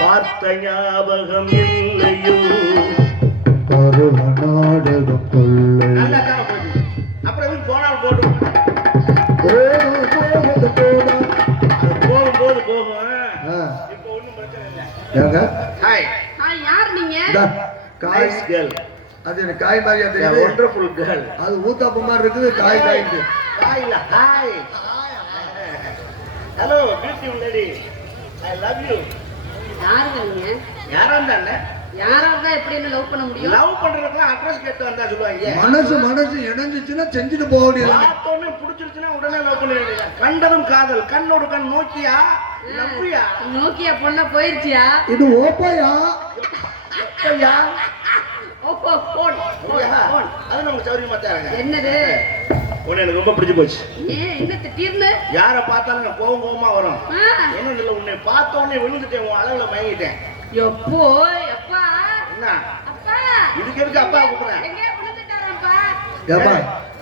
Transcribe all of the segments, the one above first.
பார்த்த ஞாபகம் இல்லையோ பருவ நாடகம் கொள்ளை நல்லா தானே போச்சு. அப்புறம் எதுக்கு போனால் போட்டு போகும்போது போகும். இப்போ ஒன்றும் பிரச்சனை இல்லை. ஹாய் ஹாய், யார் நீங்க? Guys girl. அது எனக்கு காய் மாதிரியா தெரியுது. Wonderful girl. அது ஊத்தாப்பு மாதிரி இருக்குது. காய் காய்க்கு காய் இல்ல hi. Hello beautiful lady, I love you. யாருங்க நீங்க? யாரா இருந்தானே? யாரா இருந்தா எப்படி என்ன லவ் பண்ண முடியும்? லவ் பண்றதுக்குலாம் அட்ரஸ் கேட்டு வந்தா சொல்லுவாங்க. மனசு இணைஞ்சிச்சுன்னா செஞ்சுட்டு போக வேண்டியது. பார்த்தோன்னே பிடிச்சிருச்சுன்னா உடனே லவ் பண்ண வேண்டியது. கண்டதும் காதல், கண்ணோடு கண் நோக்கியா லவ்யா. நோக்கியா பொண்ண போயிருச்சியா? இது ஓப்போயா? எப்பயா? Oppo phone. அது நமக்கு சௌரியமா தாங்க. என்னது? உன்னை எனக்கு ரொம்ப பிடிச்சு போச்சு. ஏன் என்ன திடீர்னு? யாரை பார்த்தாலும் எனக்கு கோவமா வரும். என்ன இல்ல, உன்னை பார்த்தோன்னே விழுந்துட்டேன், உன் அளவுல மயங்கிட்டேன். எப்போ எப்பா? என்ன அப்பா இதுக்கு எதுக்கு அப்பா கூப்பிடுறேன்? எங்க விழுந்துட்டாரப்பா? ஏப்பா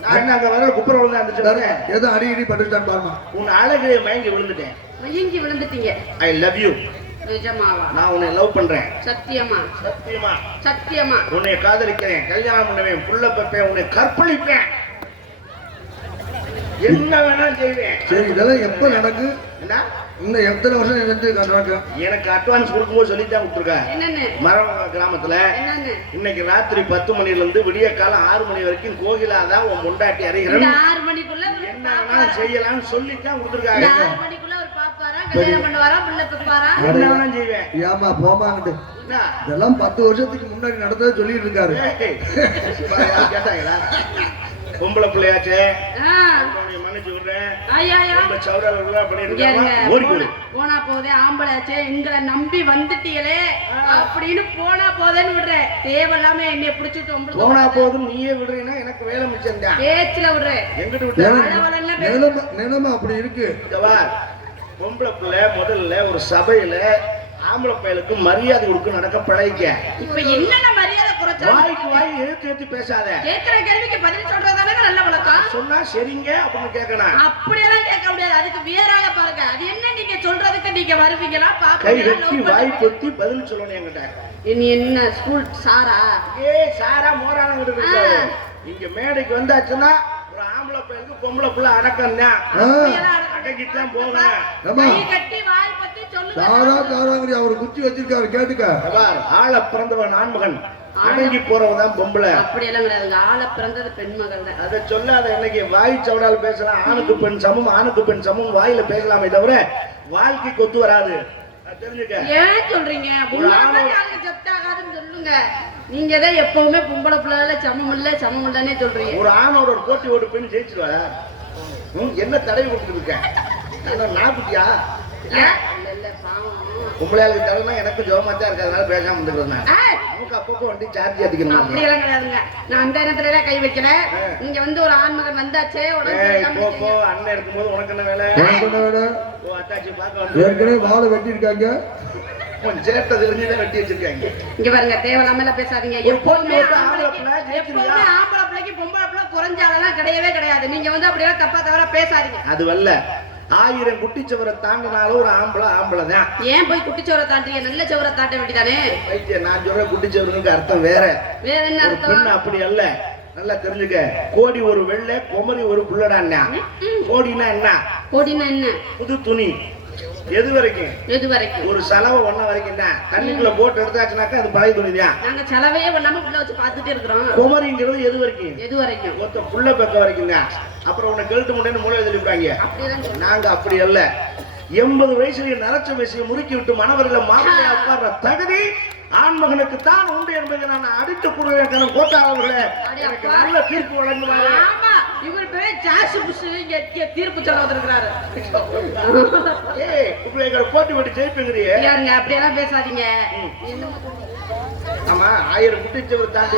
நான் அங்க வர குப்புற விழுந்து அடிச்சுட்டாரு. ஏதோ அடி பட்டுட்டான்னு பாருமா. உன் அழகு மயங்கி விழுந்துட்டேன். மயங்கி விழுந்துட்டீங்க? I love you. நிஜமாவா? நான் உன்னை லவ் பண்றேன். சத்தியமா? சத்தியமா. சத்தியமா. உன்னை காதலிக்கிறேன், கல்யாணம் பண்ணுவேன், புள்ள பெப்பேன், உன்னை கற்பழிப்பேன், என்ன வேணாலும் செய்வேன். சரி, இதெல்லாம் எப்ப நடக்கு? என்ன இன்னும் எத்தனை வருஷம் வந்து நடக்கும்? எனக்கு அட்வான்ஸ் கொடுக்கும்போது சொல்லித்தான் கொடுத்துருக்க. என்னன்னு? மரம் கிராமத்துல என்னன்னு? இன்னைக்கு ராத்திரி 10 மணில இருந்து விடிய காலம் 6 மணி வரைக்கும் கோகிலா தான் உன் முண்டாட்டி அறிகிறேன். 6 மணிக்குள்ள என்ன வேணாலும் செய்யலாம்னு சொல்லித்தான் கொடுத்துருக்காங்க. 6 மணிக்குள்ள ஒரு பாப்பாரா, கல்யாணம் பண்ணுவாரா, புள்ள பெப்பாரா? என்ன வேணாலும் செய்வேன். ஏமா போமாங்கிட்டு என்ன இதெல்லாம் 10 வருஷத்துக்கு முன்னாடி நடந்ததை சொல்லிட்டு இருக்காரு. கேட்டாங்களா? பொம்பளை பிள்ளையாச்சு ஆ மன்னிச்சு விடுறேன். ஐயா போனா போதே ஆம்பளையாச்சே எங்களை நம்பி வந்துட்டீங்களே அப்படின்னு போனா போதேன்னு விடுறேன். தேவையில்லாம என்னைய பிடிச்சிட்டு போனா போதும் நீயே விடுறீங்கன்னா எனக்கு வேலை மிச்சம் தான். பேச்சுல விடுறேன். எங்கிட்ட விட்டு நிலைமை அப்படி இருக்கு. பொம்பளை பிள்ளை முதல்ல ஒரு சபையில ஆம்பளை பயலுக்கு மரியாதை கொடுக்க நடக்க பழகிக்க. இப்ப என்னென்ன மரியாதை குறைச்சா? வாய்க்கு வாய் எழுத்து பேசாத. கேட்கிற கேள்விக்கு பதில் சொல்றதானே நல்ல வழக்கம். சொன்னா சரிங்க அப்படின்னு கேட்கணும். அப்படியெல்லாம் கேட்க முடியாது. அதுக்கு வேறாக பாருங்க. அது என்ன நீங்க சொல்றதுக்கு நீங்க வருவீங்களா? கை கட்டி வாய் பொத்தி பதில் சொல்லணும் என்கிட்ட. நீ என்ன ஸ்கூல் சாரா? சாரா மோரான விடுறது. இங்க மேடைக்கு வந்தாச்சுன்னா ஒரு ஆம்பளை பையனுக்கு பொம்பளை புள்ள அடக்கம் தான். அடக்கித்தான் போகணும். கை கட்டி வாய் பொத்தி சொல்லுங்க. சாராங்கிரி அவர் குச்சி வச்சிருக்காரு, கேட்டுக்க. ஆள பிறந்தவன் ஆண்மகன், அடங்கி போறவன் பொம்பளை. அப்படி எல்லாம் கிடையாது. ஆள பிறந்தது பெண்மகள் தான். அதை சொல்லாத. இன்னைக்கு வாய் சவடால் பேசலாம். ஆணுக்கு பெண் சமம், ஆணுக்கு பெண் சமம் வாயில பேசலாமே தவிர வாழ்க்கைக்கு ஒத்து வராது. தெரிஞ்சுக்க. ஏன் சொல்றீங்க? சொல்லுங்க. நீங்க தான் எப்பவுமே பொம்பளை பிள்ளைல சமம் இல்லன்னே சொல்றீங்க. ஒரு ஆணோட ஒரு போட்டி ஓட்டு பெண் ஜெயிச்சுவா? என்ன தடவை கொடுத்துட்டு இருக்க? நாக்குட்டியா? பொம்பளையாளுக்கு தடவை எனக்கு ஜோமாத்தா இருக்கிறதுனால பேசாம வந்துருக்கேன். நமக்கு அப்பப்போ வண்டி சார்ஜ் ஏத்திக்கணும். அப்படி எல்லாம் கிடையாதுங்க. நான் அந்த நேரத்துல கை வைக்கல. நீங்க வந்து ஒரு ஆண்மகன் வந்தாச்சே போ. அண்ணன் இருக்கும்போது உனக்கு என்ன வேலை? அத்தாச்சி பார்க்க ஏற்கனவே வாழை வெட்டி இருக்காங்க. சேட்டை தெரிஞ்சுதான் வெட்டி வச்சிருக்காங்க. இங்க பாருங்க, தேவையில்லாம எல்லாம் பேசாதீங்க. எப்பவுமே ஆம்பளை பிள்ளைக்கு பொம்பளை பிள்ளை குறைஞ்சாலதான் கிடையவே கிடையாது. நீங்க வந்து அப்படியெல்லாம் தப்பா தவறா பேசாதீங்க. அது வல்ல 1000 குட்டிச்சவரை தாண்டினாலும் ஒரு ஆம்பளை தான். ஏன் போய் குட்டிச்சவரை தாண்டிய நல்ல சவரை தாண்ட வேண்டியதானே? நான் சொல்ற குட்டிச்சவருக்கு அர்த்தம் வேற. வேற என்ன அர்த்தம்? பெண் அப்படி அல்ல. நல்லா தெரிஞ்சுக்க. கோடி ஒரு வெள்ளை, குமரி ஒரு புள்ளடா. கோடினா என்ன? கோடினா என்ன? புது துணி. எது வரைக்கும்? எது வரைக்கும்? ஒரு செலவு ஒண்ண வரைக்கும் தான். தண்ணிக்குள்ள போட்டு எடுத்தாச்சுனாக்கா அது பழைய துணி தான். நாங்க செலவே பண்ணாம புள்ள வச்சு பாத்துட்டே இருக்கிறோம். குமரிங்கிறது எது வரைக்கும்? எது வரைக்கும்? மொத்த புள்ள பெக்க வரைக்கும் தான். அப்புறம் உன்னை கெழுத்து முன்னே மூளையை சொல்லிவிட்டாங்க. நாங்க அப்படி அல்ல. 80 வயசுல நரைச்ச வயசையை முறுக்கி விட்டு மணவரில் மாப்பிள்ளையா உட்கார்ற தகுதி ஆண்மகனுக்கு தான் உண்டு என்பதை நான் அடித்து கூறுகிறேன். கோட்டாளர்களே, எனக்கு நல்ல தீர்ப்பு வழங்குவாங்க. இவர் பேர் ஜாஸ் புஷ் தீர்ப்பு சொல்ல வந்திருக்கிறாரு. போட்டி போட்டு ஜெயிப்புங்கிறியே. அப்படியெல்லாம் பேசாதீங்க. ஆமா, 1000 குட்டிச்சவர் தாண்டி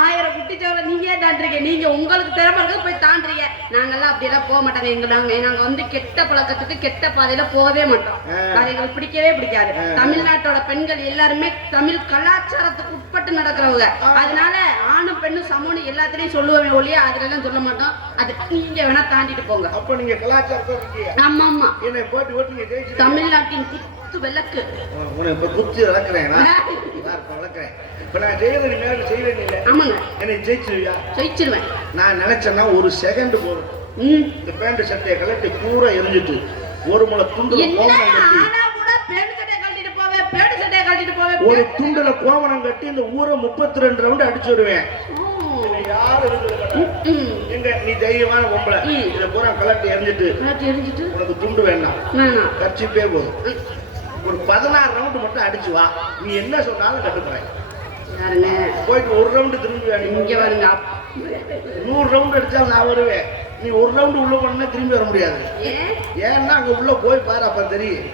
1000 குட்டிச்சவரை நீங்க தாண்டுறீங்க. நீங்க உங்களுக்கு திறமை இருக்கு போய் தாண்டுறீங்க. நாங்கெல்லாம் அப்படியெல்லாம் போக மாட்டாங்க. நாங்க வந்து கெட்ட பழக்கத்துக்கு கெட்ட பாதையில போகவே மாட்டோம். அது எங்களுக்கு பிடிக்கவே பிடிக்காது. தமிழ்நாட்டோட பெண்கள் எல்லாருமே தமிழ் கலாச்சாரத்துக்கு உட்பட்டு நடக்கிறவங்க. அதனால ஆணும் பெண்ணும் சமம்னு எல்லாத்திலையும் சொல்லுவோமே ஒழிய அதுல எல்லாம் சொல்ல மாட்டோம். அது நீங்க வேணா தாண்டிட்டு போங்க. அப்ப நீங்க கலாச்சாரத்தை ஆமா ஆமா போட்டு தமிழ்நாட்டின் குத்து விளக்கு. உன்னை இப்ப குத்தி வளர்க்குறேன் வளர்க்குறேன். இப்ப நான் ஜெயலலிதா மேல செய்வேன் இல்லை. ஆமாங்க. என்னை ஜெயிச்சிருவியா? ஜெயிச்சிருவேன். நான் நினைச்சேன்னா ஒரு செகண்ட் போதும். இந்த பேண்ட் சட்டையை கலட்டி பூரா எரிஞ்சிட்டு ஒரு முளை துண்டுல கோவணம் கட்டி ஒரு துண்டுல கோவணம் கட்டி இந்த ஊரை 32 ரவுண்ட் அடிச்சு வருவேன். எங்க நீ தைரியமான பொம்பளை இதை பூரா கலட்டி எரிஞ்சிட்டு உனக்கு துண்டு வேண்டாம் கட்சிப்பே போதும். ஒரு 16 ரவுண்டு மட்டும் அடிச்சு வா. நீ என்ன சொன்னாலும் கட்டுக்கிறேன். போயிட்டு ஒரு ரவுண்டு திரும்பி இங்க வருங்க. 100 ரவுண்ட் அடிச்சாலும் நான் வருவேன். நீ ஒரு ரவுண்டு உள்ள போனா திரும்பி வர முடியாது. ஏன்னா அங்க உள்ள போய் பாரு, அப்ப தெரியும்.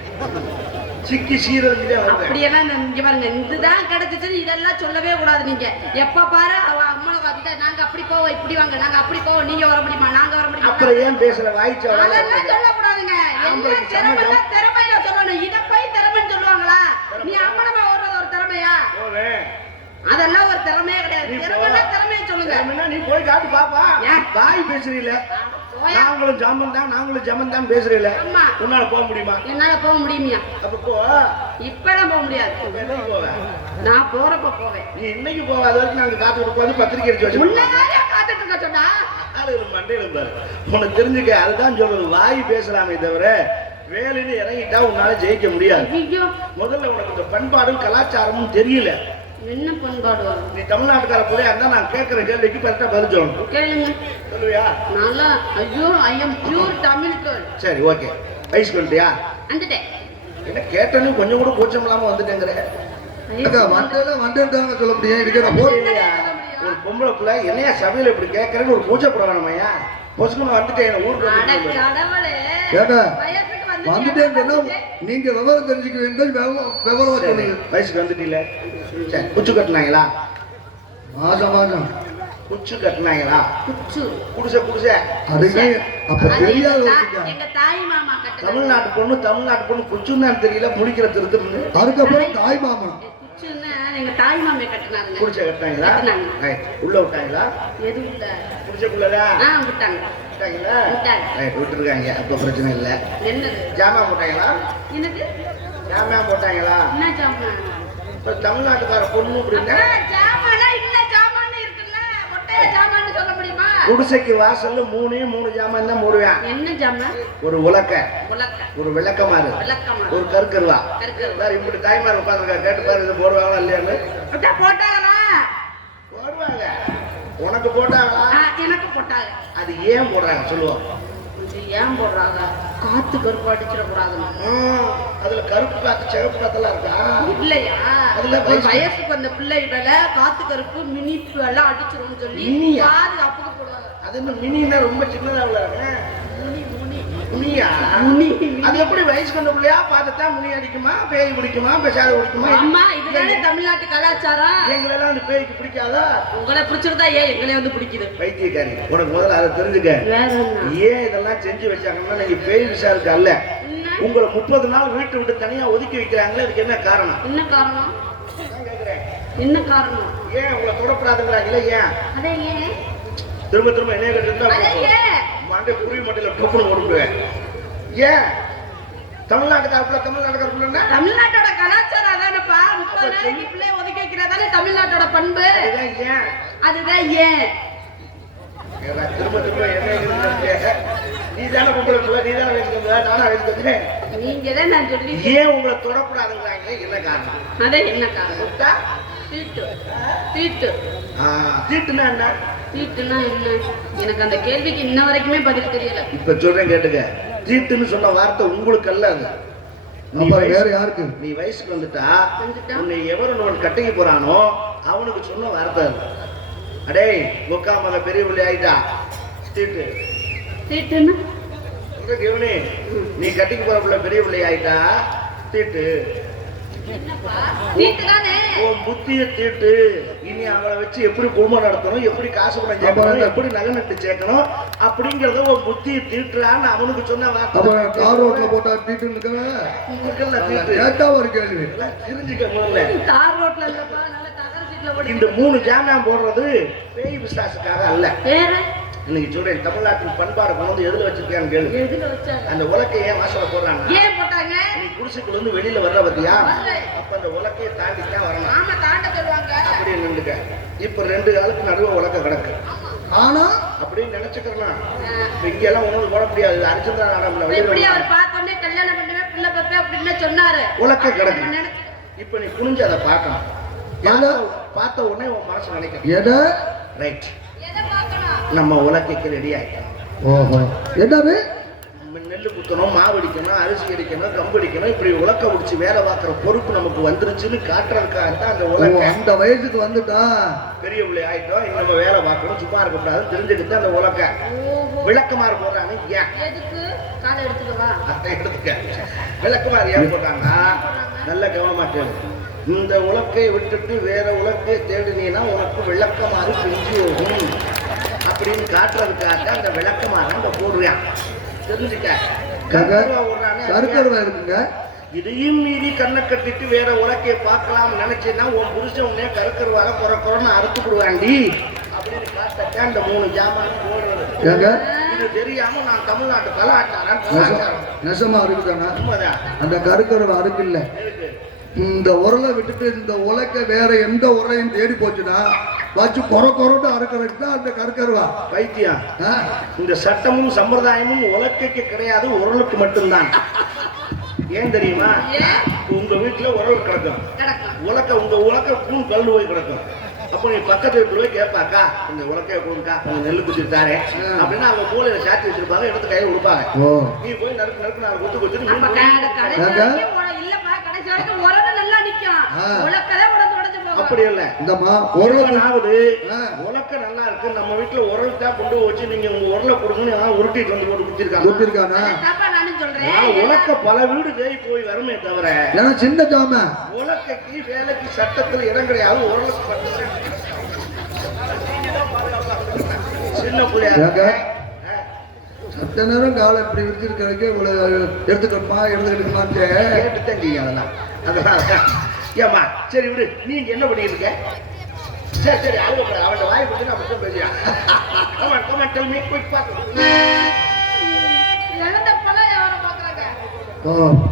சிக்கி சீரழிஞ்சுட்டே வருவேன். அப்படியெல்லாம் இங்க பாருங்க, இதுதான் கிடைச்சிச்சு இதெல்லாம் சொல்லவே கூடாது. நீங்க எப்ப பாரு அவ அம்மாவை வந்து நாங்க அப்படி போவோம் இப்படி வாங்க, நாங்க அப்படி போவோம், நீங்க வர முடியுமா, நாங்க வர முடியுமா, அப்புறம் ஏன் பேசுற வாய்ச்சா? அதெல்லாம் சொல்லக்கூடாதுங்க. என்ன திறமையா சொல்லணும். இத போய் திறமைன்னு சொல்லுவாங்களா? நீ அம்மனமா ஓடுறது ஒரு திறமையா? அதெல்லாம் ஒரு திறமையே கிடையாது. திறமையை சொல்லுங்க. நீ போய் காட்டு பாப்பா. தாய் பேசுறீல, நாங்களும் ஜாமன் தான் பேசுறீல. உன்னால போக முடியுமா? என்னால போக முடியுமியா? அப்ப போ. இப்பெல்லாம் போக முடியாது. நான் போறப்ப போவேன். நீ இன்னைக்கு போகாத வரைக்கும் நாங்க காத்துட்டு போது பத்திரிக்கை அடிச்சு வச்சு முன்னாடியே காத்துட்டு இருக்க சொன்னா மண்டையில பாரு. உனக்கு தெரிஞ்சுக்க. அதுதான் சொல்றது. வாய் பேசலாமே தவிர வேலைன்னு இறங்கிட்டா உன்னால ஜெயிக்க முடியாது. முதல்ல உனக்கு இந்த பண்பாடும் கலாச்சாரமும் தெரியல. என்ன பண்பாடு? நீ தமிழ்நாட்டுக்கார போய் இருந்தா நான் கேட்கிற கேள்விக்கு கரெக்டா பதில் சொல்லணும். கேளுங்க. சொல்லுவியா? நல்லா. ஐயோ, ஐ அம் பியூர் தமிழ் கேர்ள். சரி, ஓகே. ஐஸ் பண்ணிட்டியா? வந்துட்டேன். என்ன கேட்டனு கொஞ்சம் கூட கூச்சம் இல்லாம வந்துட்டேங்கற. அக்கா வந்தேன்தாங்க சொல்ல முடியும். இருக்கற போறீங்களா? ஒரு பொம்பளை புள்ள என்னையா சபையில இப்படி கேக்குறேன்னு ஒரு கூச்சப்படணுமையா? பொசுக்குமா வந்துட்டேன் ஊருக்கு. அட கடவுளே. ஏடா வயசுக்கு வந்துட்டேன்னு சொன்னா நீங்க விவரம் தெரிஞ்சுக்க வேண்டும். விவரமா சொல்லுங்க. வயசுக்கு வந்துட்டீல. சரி, குச்சு கட்டினாங்களா? மாசம் குச்சு கட்டினாங்களா? குடிசை அதுக்கு அப்ப தெரியாது. எங்க தாய் மாமா கட்டினாங்க. தமிழ்நாட்டு பொண்ணு குச்சுன்னு தெரியல, முடிக்கிற திருத்துன்னு. அதுக்கப்புறம் தாய் மாமா குச்சுன்னா எங்க தாய் மாமே கட்டினாங்க. குடிசை கட்டினாங்களா? உள்ள விட்டாங்களா? எது இல்ல. குடிசைக்குள்ளதா? விட்டாங்க. விட்டுருக்காங்க. அப்ப பிரச்சனை இல்ல. என்னது? ஜாமா போட்டாங்களா? எனக்கு ஜாமா போட்டாங்களா? என்ன ஜாமா? தமிழ்நாட்டுக்கார பொண்ணு அப்படின்னா ஜாமானா இல்ல ஜாமான்னு இருக்குல்ல. ஒட்டைய ஜாமான்னு சொல்ல முடியுமா? குடிசைக்கு வாசல்ல 3 ஜாமான் தான் போடுவேன். என்ன ஜாமா? ஒரு உலக்க, ஒரு விளக்கமாறு, ஒரு கருக்கருவா. இப்படி தாய்மார் உட்காந்துருக்கா. கேட்டு பாரு, இது போடுவாங்களா இல்லையான்னு. போட்டாங்களா? போடுவாங்க. உனக்கு போட்டாங்களா? எனக்கு போட்டாங்க. அது ஏன் போடுறாங்க சொல்லுவோம். ஏன் போடுறாங்க? காத்து கருப்பு அடிச்சிடக்கூடாதுன்னு. அதுல கருப்பு காத்து சிவப்பு காத்தெல்லாம் இருக்கா? இல்லையா? அதுல வயசுக்கு வந்த பிள்ளைகள காத்து கருப்பு மினிப்பு எல்லாம் அடிச்சிரும்னு சொல்லி பாதுகாப்புக்கு போடுவாங்க. அது என்ன மினின்னா ரொம்ப சின்னதா முனியா? அது எப்படி வயசுக்கு வந்த பிள்ளையா பார்த்துட்டா முனி அடிக்குமா, பேய் பிடிக்குமா, பெசாத பிடிக்குமா? அம்மா, இதுதானே தமிழ்நாட்டு கலாச்சாரம். எங்களெல்லாம் அந்த பேய்க்கு பிடிக்காதா? உங்களை பிடிச்சிருந்தா ஏன் எங்களே வந்து பிடிக்குது? பைத்தியக்காரி, உனக்கு முதல்ல அதை தெரிஞ்சுக்க. ஏன் இதெல்லாம் செஞ்சு வச்சாங்கன்னா நீங்க பேய் விசாரிக்க அல்ல. உங்களை 30 நாள் வீட்டை விட்டு தனியா ஒதுக்கி வைக்கிறாங்களே, அதுக்கு என்ன காரணம்? என்ன காரணம்? என்ன காரணம்? ஏன் உங்களை தொடப்படாதுங்கிறாங்களே? ஏன்? அதே ஏன் திரும்ப என்ன கேட்டு மண்டை குருவி மண்டையில டொப்புன்னு ஓடுவேன். ஏன்? தமிழ்நாட்டுக்கார தமிழ்நாட்டோட கலாச்சாரம் அதானப்பா. 30 நாளைக்கு பிள்ளை ஒதுக்கி வைக்கிறதானே தமிழ்நாட்டோட பண்பு. அதுதான் ஏன். திரும்ப என்ன நீதான பொம்பளை பிள்ளை, நீதான வயசுக்கு நானா வயசுக்கு நீங்க தான் நான் சொல்லி ஏன் உங்களை தொடப்படாதுங்கிறாங்களே, என்ன காரணம்? அதே என்ன காரணம்? தீட்டு. தீட்டுனா என்ன? தீட்டுனா என்ன? எனக்கு அந்த கேள்விக்கு இன்ன வரைக்குமே பதில் தெரியல. இப்ப சொல்றேன் கேட்டுக்க. தீட்டுன்னு சொன்ன வார்த்தை உங்களுக்கு அல்ல. அது வேற யாருக்கு? நீ வயசுக்கு வந்துட்டா உன்னை எவரு கட்டிக்க போறானோ அவனுக்கு சொன்ன வார்த்தை அது. அடே முக்கா மக பெரிய பிள்ளை ஆயிட்டா, தீட்டு. தீட்டுன்னா நீ கட்டிக்க போற பிள்ளை பெரிய பிள்ளை ஆயிட்டா, தீட்டு. உன் புத்திய தீட்டு. இனி அவளை வச்சு எப்படி குடும்பம் நடத்தணும், எப்படி காசு பணம் சேர்க்கணும், எப்படி நகை நட்டு சேர்க்கணும் அப்படிங்கறத உன் புத்திய தீட்டுறான்னு அவனுக்கு சொன்ன வார்த்தை. போட்டா தீட்டு கேள்வி தெரிஞ்சுக்க. முதல்ல இந்த 3 ஜாமான் போடுறது பேய் விசுவாசுக்காக அல்ல. இன்னைக்கு சொல்றேன், தமிழ்நாட்டின் பண்பாடை கொண்டு வந்து எதுல வச்சிருக்கான்னு கேளு. எதுல வச்சாங்க? அந்த உலக்கை ஏன் வாசல போடுறாங்க? ஏன் போட்டாங்க? நீ குடிசைக்குள்ள இருந்து வெளியில வர்ற பத்தியா, அப்ப அந்த உலக்கையை தாண்டி தான் வரணும். ஆமா, தாண்ட சொல்லுவாங்க. அப்படியே நின்றுக்க. இப்ப 2 காலுக்கு நடுவே உலக்க கிடக்கு. ஆனா அப்படின்னு நினைச்சுக்கலாம். இங்க எல்லாம் உணவு போட முடியாது. அரிச்சந்திரா நாடம்ல எப்படி அவர் பார்த்தோன்னே கல்யாணம் பண்ணுவேன் பிள்ளை பப்பே அப்படின்னு சொன்னாரு. உலக்க கிடக்கு. இப்ப நீ குனிஞ்சு அதை பார்க்கணும். பார்த்த உடனே உன் மனசு நினைக்கணும், எதை ரைட் எதை பார்க்கணும்? நம்ம உலக்கைக்கு ரெடி ஆயிட்டோம். ஓஹோ என்னது நெல்லு குத்தணும், மாவு அடிக்கணும், அரிசி அடிக்கணும், கம்பு அடிக்கணும், இப்படி உலக்க முடிச்சு வேலை பார்க்குற பொறுப்பு நமக்கு வந்துருச்சுன்னு காட்டுறதுக்காக தான் அந்த உலக்க. அந்த வயசுக்கு வந்துட்டா பெரிய பிள்ளை ஆயிட்டோம், இங்க நம்ம வேலை பார்க்கணும், சும்மா இருக்கக்கூடாது தெரிஞ்சுக்கிட்டு அந்த உலக்க விளக்கமாறு போடுறாங்க. ஏன் எதுக்கு? காலை எடுத்துக்கவா? அதை எடுத்துக்க. விளக்கமாறு ஏன் போட்டாங்கன்னா, நல்ல கவனமா கேளு. இந்த உலக்கையை விட்டுட்டு வேற உலக்கையை தேடினீங்கன்னா உனக்கு விளக்கமாறு பிரிஞ்சு போகும் அப்படின்னு காட்டுறதுக்காக அந்த விளக்கமாறு அங்க போடுறான். தெரிஞ்சுக்க. கருக்கருவா இருக்குங்க. இதையும் மீறி கண்ணை கட்டிட்டு வேற உலக்கையை பார்க்கலாம் நினைச்சேன்னா உன் புருஷன் உடனே கருக்கருவால குறைன்னு அறுத்து விடுவாண்டி அப்படின்னு காட்ட அந்த 3 ஜாமான் போடுறது. இது தெரியாம நான் தமிழ்நாட்டு கலாச்சாரம் நெசமா இருக்குதானா? உண்மைதான். அந்த கருக்கருவா அருக்கு இல்ல. இருக்கு. இந்த உரலை விட்டுட்டு இந்த உலக்க வேற எந்த உரலையும் தேடி போச்சுன்னா வச்சு கொரன்னு அறுக்கிறதுக்கு தான் அந்த கருக்கருவா. வைத்தியம், இந்த சட்டமும் சம்பிரதாயமும் உலக்கைக்கு கிடையாது, உரலுக்கு மட்டும்தான். ஏன் தெரியுமா? உங்க வீட்டுல உரல் கிடக்கும், உலக்க உங்க உலக்க கூண் கல்லு போய் கிடக்கும். அப்போ நீ பக்கத்து வீட்டுல போய் கேட்பாக்கா, இந்த உலக்கைய கொடுங்கக்கா, கொஞ்சம் நெல்லு குத்திருத்தாரு அப்படின்னா அவங்க மூலையில சாத்தி வச்சிருப்பாங்க, எடுத்து கையில கொடுப்பாங்க. நீ போய் நறுக்கு நறுக்கு 4 குத்து குத்துட்டு அப்படி இல்ல. இந்தமா உரலாவது உலக்க நல்லா இருக்கு, நம்ம வீட்டுல உரல் தான் கொண்டு வச்சு நீங்க உங்க உரலை கொடுங்கன்னு உருட்டிட்டு வந்து போட்டு குத்திருக்காங்க. உலக்க பல வீடு தேடி போய் வருமே தவிர ஏன்னா சின்ன ஜாம உலக்கைக்கு வேலைக்கு சட்டத்துல இடம் கிடையாது. உரலுக்கு மட்டும் சின்ன பிள்ளையா சத்த நேரம் காலை இப்படி விரிச்சிருக்கிறதுக்கு எடுத்துக்கணுமா எடுத்துக்கிட்டுமான்னு கேட்டுத்தான் செய்யும். அதெல்லாம் ஏமா சரி விடு. நீங்க என்ன பண்ணிட்டு இருக்க? சரி சரி அழுவப்பட அவன் வாய் கொடுத்து அப்படிதான் பேசியா.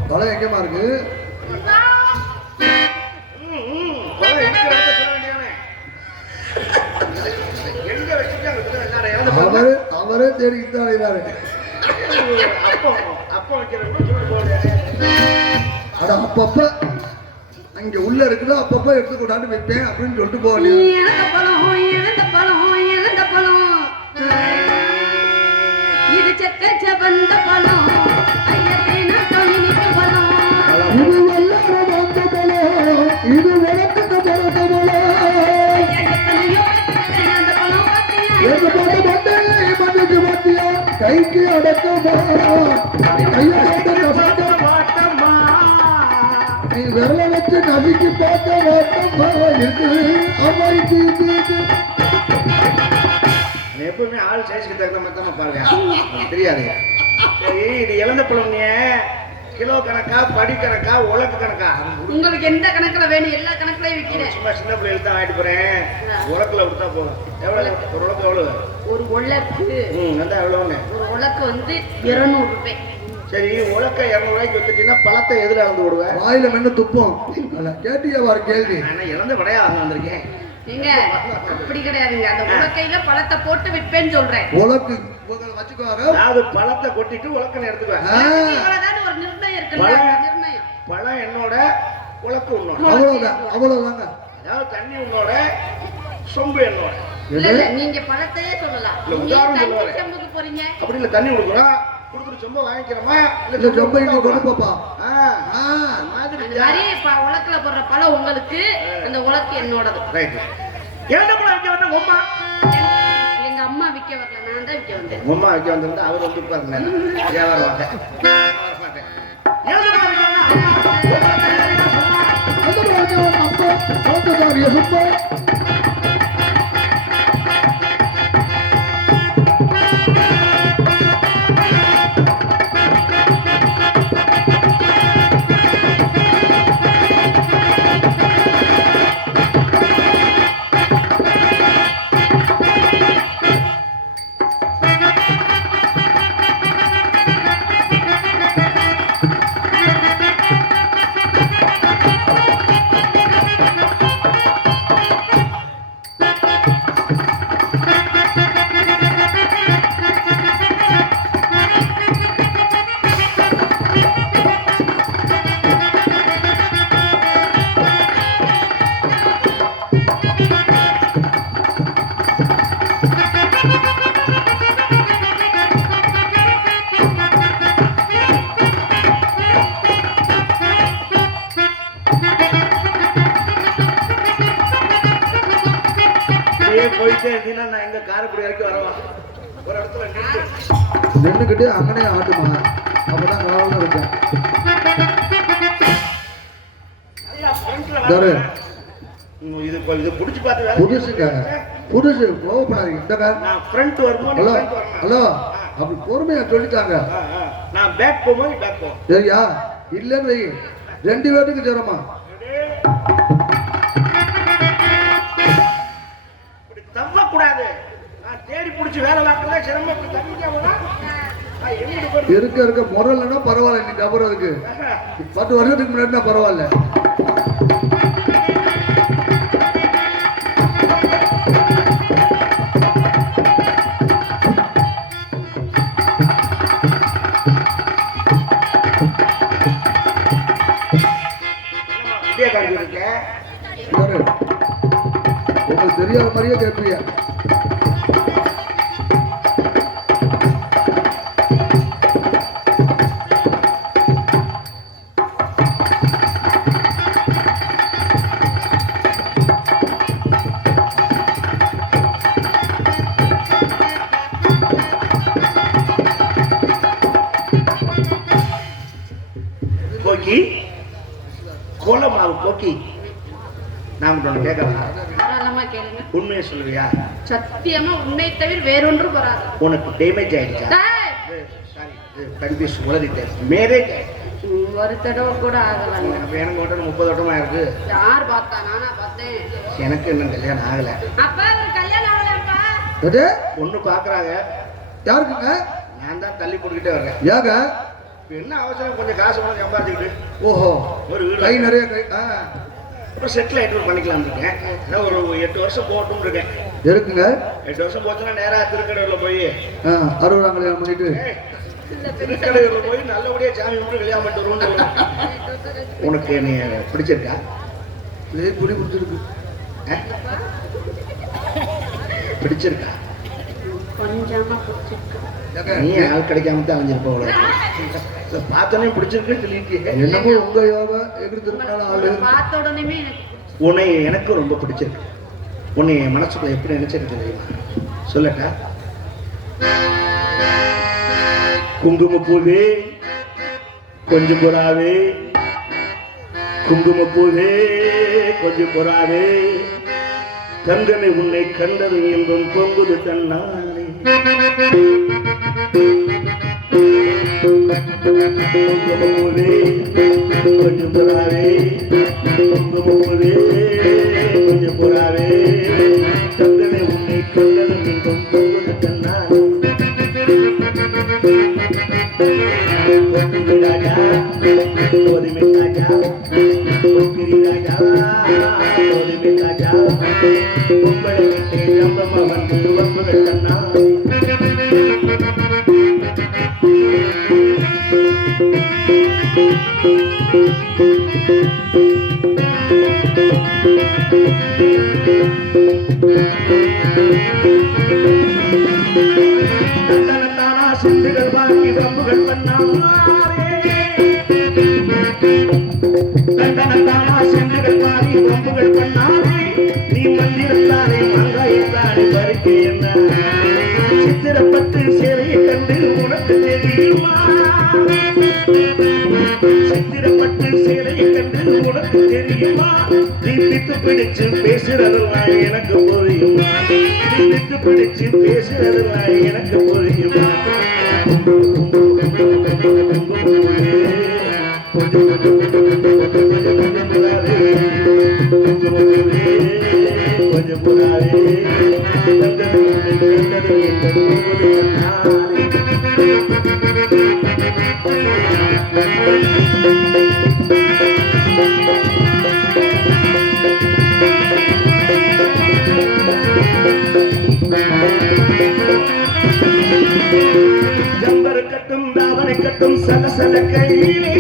பழம் எங்கேமா இருக்கு? அவரே தேடிக்கிட்டு தான் அழைகிறாரு. அப்பப்ப அங்க உள்ள இருக்குதோ அப்பப்ப எடுத்து கொண்டாந்து வைப்பேன் அப்படின்னு சொல்லிட்டு போக. இது செக்க செவந்த பழம், இது வெள்ளம் வந்த பழம், இது விளக்கத்தை பிறந்த பழம். கைக்கு அடக்கமா நீ விரல வச்சு நதிக்கு பார்க்க வாட்டமா இருக்கு. எப்பவுமே ஆள் சைஸ்க்கு தகுந்த மாதிரி தான் பாருங்க, தெரியாது. சரி இது இழந்த பழம் கிலோ கணக்கா, படி கணக்கா, உலக்கு கணக்கா? உங்களுக்கு எந்த கணக்குல வேணும்? எல்லா கணக்குலயும் விற்கிறேன். சும்மா சின்ன பிள்ளைகள் தான் ஆயிட்டு போறேன். உலக்குல விட்டா போதும். எவ்வளவு ஒரு உலக்கு? எவ்வளவு ஒரு உலக்கு? அதான் எவ்வளவுன்னு. ஒரு உலக்கு வந்து 200 ரூபாய். சரி உலக்க 200 ரூபாய்க்கு வித்துட்டீங்கன்னா பழத்தை எதிர அளந்து விடுவேன்? வாயில மென்னு துப்போம். கேட்டியா வர கேள்வி? நான் இழந்த விடையா வந்திருக்கேன். நீங்க அப்படி கிடையாதுங்க. அந்த உலக்கையில பழத்தை போட்டு விற்பேன்னு சொல்றேன். உலக்கு வச்சுக்குவாங்க. அதாவது பழத்தை கொட்டிட்டு உலக்கனை எடுத்துக்குவேன். ஒரு நிர்ணயம் இருக்கு. நிர்ணயம் பழம் என்னோட, உலக்கு உன்னோட. அவ்வளவுதான், அவ்வளவுதாங்க. அதாவது தண்ணி உன்னோட, சொம்பு என்னோட. இல்ல நீங்க பழத்தையே சொல்லலாம். நீங்க சொம்புக்கு போறீங்க. அப்படி இல்ல, தண்ணி கொடுக்குறோம், கொடுத்துட்டு சொம்ப வாங்கிக்கிறோமா இல்ல சொம்ப இங்க கொண்டு போப்பா. மாதிரி உலக்குல போடுற பழம் உங்களுக்கு, அந்த உலக்கு என்னோடது. ரைட். எந்த பழம் விற்க வந்த உம்மா? எங்க அம்மா விற்க வரல, நான் தான் விற்க வந்தேன். உம்மா விற்க வந்திருந்தா அவர் வந்து உட்கார்ந்து வியாபாரம் மாட்டேன். ஆடிட்டே இருந்தீங்கன்னா நான் எங்க காரைக்குடி வரைக்கும் வரவா? ஒரு இடத்துல நின்று நின்றுக்கிட்டு அங்கனே ஆட்டுமா, அப்பதான் கவனம் இருக்கும். தரு இது இது புடிச்சு பார்த்து புதுசுங்க, புதுசு கோவப்படாதீங்க. இந்தங்க நான் ஃப்ரண்ட் வரும்போது ஹலோ ஃப்ரண்ட் வரணும். ஹலோ அப்படி பொறுமையா சொல்லிட்டாங்க. நான் பேக் போகும்போது பேக் போவோம். சரியா? இல்லைன்னு வை, 2 பேருக்கு ஜரமா. இப்படி தவ கூடாது. நான் தேடி புடிச்சு வேலை பார்க்கல சிரமம் இப்படி தவிக்காம இருக்க இருக்க முறையிலன்னா பரவாயில்ல. நீ அப்புறம் அதுக்கு 10 வருஷத்துக்கு முன்னாடினா பரவாயில்ல. உங்களுக்கு தெரியாத மாதிரியே கேட்பீங்க. போக்கி கோலமாவு போக்கி நான் கேட்கலாம். கேளுங்க. உண்மையை சொல்லுவியா? சத்தியமா உன்னை தவிர வேறொன்றும் வராது. உனக்கு டேமேஜ் ஆயிடுச்சா? கன்ஃபியூஸ் உலகிட்டேன். மேரேஜ் ஒரு தடவை கூட ஆகலாம். எனக்கு ஓட்டம் 30 ஓட்டமா இருக்கு. யார் பார்த்தா? நானா பார்த்தேன். எனக்கு இன்னும் கல்யாணம் ஆகல. அப்பா ஒரு கல்யாணம் ஆகலப்பா. அது பொண்ணு பாக்குறாங்க. யாருக்குங்க? நான் தான் தள்ளி போட்டுக்கிட்டே வர்றேன். ஏங்க என்ன அவசரம்? கொஞ்சம் காசு பணம் சம்பாதிச்சுக்கிட்டு ஓஹோ ஒரு வீடு கை நிறைய கை அப்புறம் செட்டில் ஆகிட்டு பண்ணிக்கலாம் இருக்கேன். ஒரு 8 வருஷம் போட்டும் இருக்கேன். இருக்குங்க. 8 வருஷம் போச்சுன்னா நேரா திருக்கடையூர்ல போய் 60ஆம் கல்யாணம் பண்ணிட்டு திருக்கடையூர்ல போய் நல்லபடியா சாமி கும்பிட்டு கல்யாணம் பண்ணிட்டு வருவோம். உனக்கு என்னைய பிடிச்சிருக்கா? புடி பிடிச்சிருக்கு. பிடிச்சிருக்கா? கொஞ்சமா பிடிச்சிருக்கு. நீ ஆள் கிடைக்காம தான் அலைஞ்சிருப்ப. பார்த்தோன்னே பிடிச்சிருக்குன்னு சொல்லிட்டு என்னமோ உங்க யோகா எகிரி திருப்பினாலும் ஆளு பார்த்த உடனே உன்னை எனக்கு ரொம்ப பிடிச்சிருக்கு. உன்னை என் மனசுக்குள்ள எப்படி நினைச்சிருக்கு தெரியுமா? சொல்லட்டா? குங்குமப்பூவே கொஞ்சம் புறாவே, குங்குமப்பூவே கொஞ்சம் புறாவே, தங்கனை உன்னை கண்டது இன்பம் பொங்குது தன்னாலே. குங்குமப்பூவே கொஞ்சம் புறாவே, குங்குமப்பூவே கொஞ்சம் புறாவே, தங்கனை உன்னை கண்டது இன்பம் பொங்குது தன்னாலே. ராஜா கோதுமை ராஜா பொங்கிரி ராஜா கோதுமை ராஜா பொங்கலை விட்டு நம்பமா வந்து வம்புகள் தன்னா. தன்னத்தானா சிந்துகள் வாங்கி வம்புகள் பண்ணாரே, தன்னத்தானா சிந்துகள் வாங்கி வம்புகள் பண்ணாரே, நீ மந்திரத்தானே மங்காயத்தானே பறிக்க என்ன சித்திரப்பட்டு சேலையை கண்டு உனக்கு தெரியுமா? சித்திரப்பட்டு சேலையை கண்டு உனக்கு தெரியுமா? நீ பித்து பிடிச்சு பேசுறதெல்லாம் எனக்கு புரியுமா? நீ பித்து பிடிச்சு பேசுறதெல்லாம் எனக்கு புரியுமா? கொஞ்சம் புறாவே ஜம்பர் கட்டும் தாவனை கட்டும் சலசல கையிலே,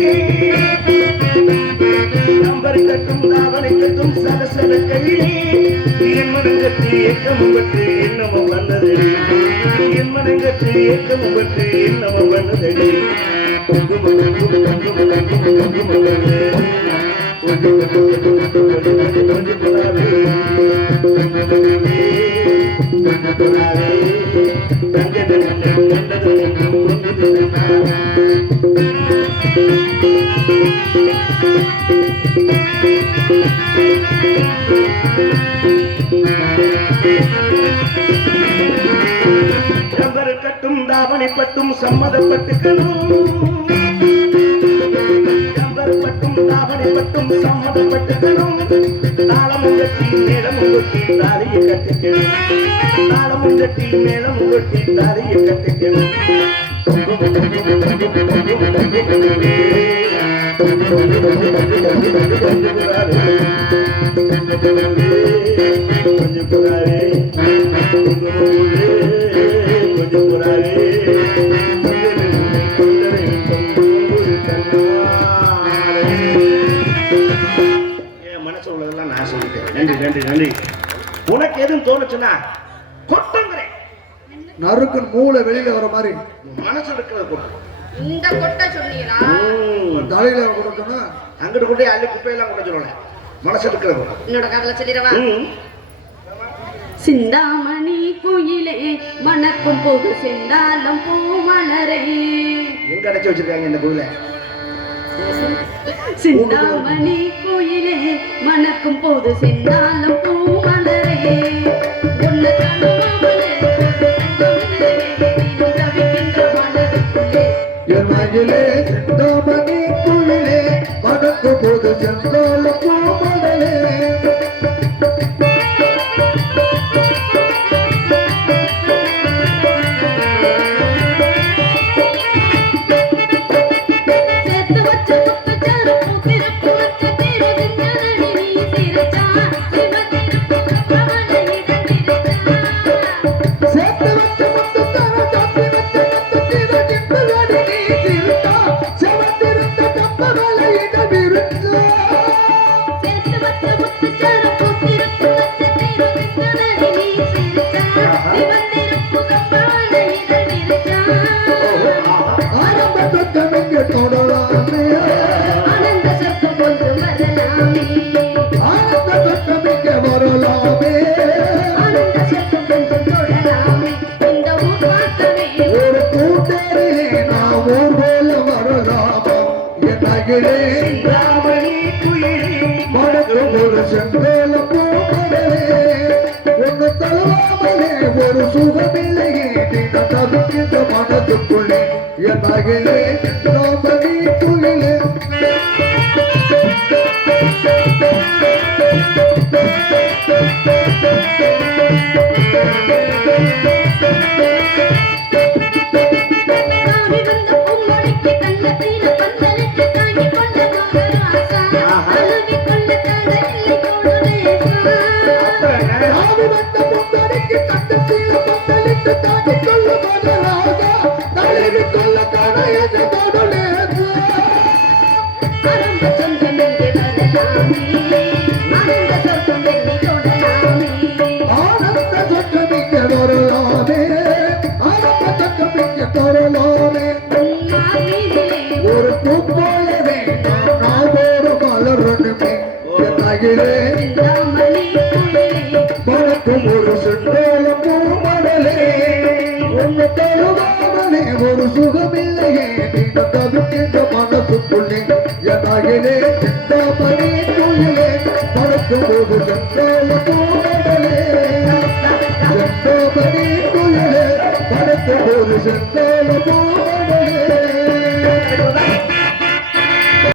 ஜம்பர் கட்டும் தாவனை கட்டும் சலசல கையிலே, என் மனங்கத்து ஏக்கமும் பட்டு என்னமோ வந்ததடி, என் மனங்கத்து ஏக்கமும் பட்டு என்னமோ வந்ததடி. கொஞ்சம் கட்டும் தாவணி பட்டும் சம்மதப்பட்டுக்கணும் பட்டும் தாவணி பட்டும் சம்மதப்பட்டுக்கணும் தாளமும் கட்டி மேளமும் கொட்டி தாலியை கட்டிக்கணும் தாளமும் கட்டி மேளமும் கொட்டி தாலியை கட்டிக்கணும் கொஞ்சம் புறாரே கொஞ்சம் புறாரே என் மனசு உள்ளதெல்லாம் நான் சொல்லிட்டேன். நன்றி நன்றி நன்றி. உனக்கு எதுவும் தோணுச்சுன்னா கொட்டுங்கிறேன். நறுக்குன்னு மூளை வெளியில வர மாதிரி மனசு இருக்கிறத கொட்டு. இந்த கொட்டை சொன்னீங்களா? தலையில கொடுத்தோன்னா அங்கிட்டு கொண்டு அள்ளி குப்பையெல்லாம் கொண்டு சொல்லல. மனசு இருக்கிறத கொட்டு. என்னோட காதல சொல்லிடவா? சிந்தாமணி குயிலே மணக்கும் போது செந்தாலம் பூமலரே. எங்க அடைச்சு வச்சிருக்காங்க இந்த கோயில? சிந்தாமணி குயிலே மணக்கும் போது செந்தாலம் பூமலரே. உன்னை தழுவாமலே தவிக்கின்ற மனதுக்குள்ளே என் மகிழே சிந்தாமணி குயிலே மணக்கும் போது செந்தாலம் பூமலரே. ஒரு சுகமில்லையே தவிக்கின்ற மனதுக்குள்ளே என் மகளே சிந்தாமணி குயிலே. ஒரு பூப்போலவே நாவோடு மலரணுமே என் மகளே மணக்கும் ஒரு செந்தாலம் பூமலரே. உன்னை தழுவாமலே ஒரு சுகமில்லையே நீங்க தவிக்கின்ற மனசுக்குள்ளே என் மகளே சிந்தாமணி குயிலே மணக்கும் ஒரு செந்தாலம் பூமலரே. செந்தாமணி குயிலே மணக்கும் ஒரு செந்தாலம்